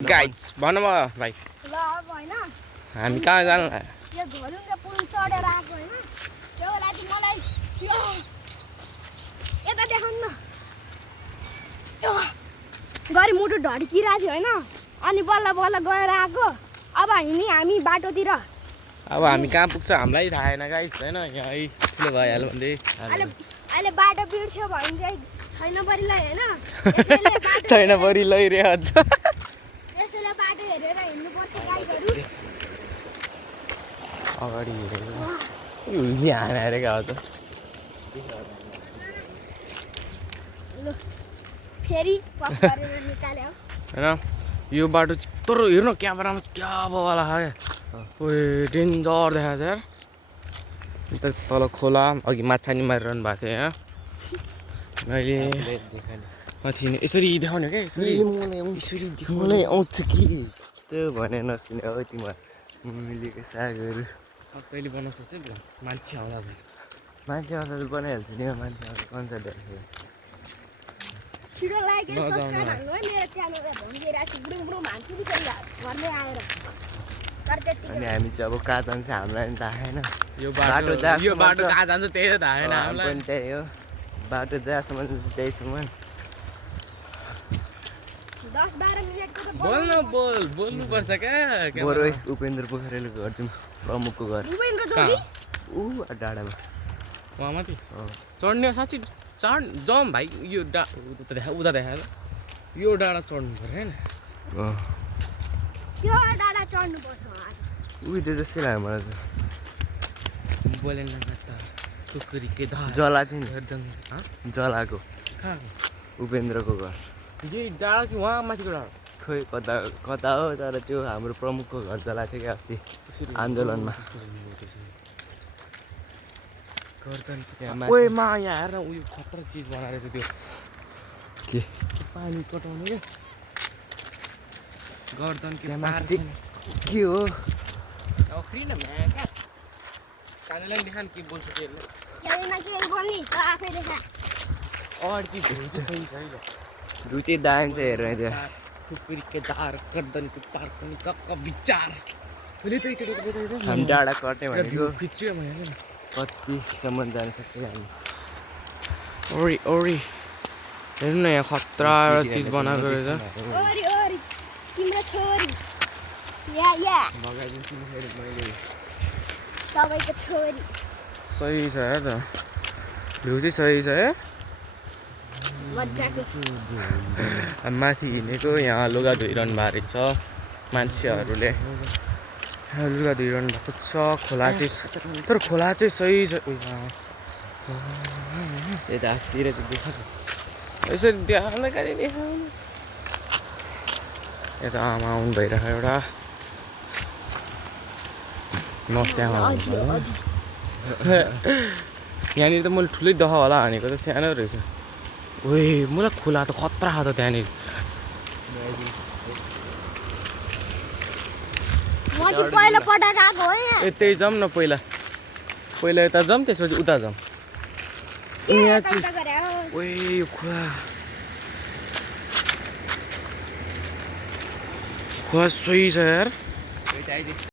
guides भन भाइ ल अब हैन हामी कहाँ जानु यो घोलुङको पुल चढेर आएको हैन त्यो बेला चाहिँ मलाई यो यता देखाउन न यो गरी मुटु ढड्किरहेको थियो हैन अनि बल्ल बल्ल गएर आएको अब हामी बाटोतिर अब हामी कहाँ पुग्छ हामीलाई थाहा छैन गाइड्स हैन यही ठुलो भइहाल्यो भन्दै अहिले बाटो बिर्स्यो भने चाहिँ छैन परिलाई हैन छैन परि लैरहेको छ यसैले बाटो हेरेर हिँड्नु पर्छ गाइसहरु अगाडि हेरेको यहाँ हेरेको हो त ल फेरि पास गरेर निकाल्यो हैन यो बाटो तर हेर्नु क्यामेरामा क्या बवाला खायो ओए डेन्जर देखाएको छ यार अन्त तल खोला अघि माछा नि मारिरहनु भएको थियो यहाँ मैले माथि यसरी देखाउने क्या यसरी मलाई आउँछ कि त्यो भने नसुने हो तिम्रो मिलेको सागहरू तैँले बनाउँछस् है मान्छे आउँदा मान्छे आउँदा त बनाइहाल्छु नि मान्छे आउँदा कन्सर्ट हेर्छु छिटो लाग्यो सब्स्क्राइब हान्नु है मेरो च्यानललाई भनिदिइरहेको छु बुडुङ बुडुङ हान्छु नि फेरि घरमै आएर तर त्यति अनि हामी चाहिँ अब कहाँ जान्छ हामीलाई पनि थाहा छैन यो बाटो कहाँ जान्छ त्यही त थाहा छैन हामीलाई पनि त्यही हो बाटो जहाँसम्म त्यहीसम्म 10-12 मिनेटको त बोल्नुपर्छ क्या बरु उपेन्द्र पोखरेलको घर जाउँ प्रमुखको घर उपेन्द्र जोगी ऊ डाँडामा वहाँ माथि चढ्ने साँच्ची जाउँ भाइ यो उता देखाएर यो डाँडा चढ्नु पर्यो होइन त्यो डाँडा चढ्नु पर्छ उही त्यो जस्तै लाग्यो मलाई त बोलेन त टुकुरी के धा जला थियो नि जलाको कहाँ उपेन्द्रको घर यही डाँडा कि वहाँ माथिको डाँडा खोइ कता कता हो तर त्यो हाम्रो प्रमुखको घर जलाएको थियो कि अस्ति आन्दोलनमा ओए मा यहाँ हेर न उयो खतरा चिज बनाएर चाहिँ त्यो के पानी कटाउने क्या गर्दन के के हो अख्रिन क्या कानेलाई देखान के बोल्छ त्यसले केहीमा केही बोल्ने त आफै देखा अगाडि चिज चाहिँ सही छ है रुचि दाम चाहिँ हेरेर त्यहाँ खुकुरी के दार गर्दनको तार पनि कक्क विचार हामी डाँडा कट्ने भनेको खिच्यो मैले कतिसम्म जान सक्छ हामी ओरी हेर्नु न यहाँ खतरा एउटा चिज बनाएको रहेछ ओरी ओरी तिम्रो छोरी या भगाइदिन्छु नि फेरि मैले तपाईको छोरी सही छ यार त भ्यू चाहिँ सही छ है मज्जाको माथि हिँडेको यहाँ लुगा धोइरहनु भएको रहेछ मान्छेहरूले लुगा धोइरहनु भएको छ खोला चाहिँ तर खोला चाहिँ सही छ यतातिर त देखाएको यसरी देखाउँदा कहिले देखाउनु यता आमा आउनु भइरहेको एउटा नस्ट्यामा यहाँनिर त मैले ठुलै दह होला भनेको त सानो रहेछ ओए मलाई खोला त खतरा छ त त्यहाँनिर म चाहिँ पहिलो पटक आएको हो यहाँ त्यही जाउँ न पहिला यता जाउँ त्यसपछि उता जाउँ यहाँ चाहिँ ओए यो खोला सही छ यार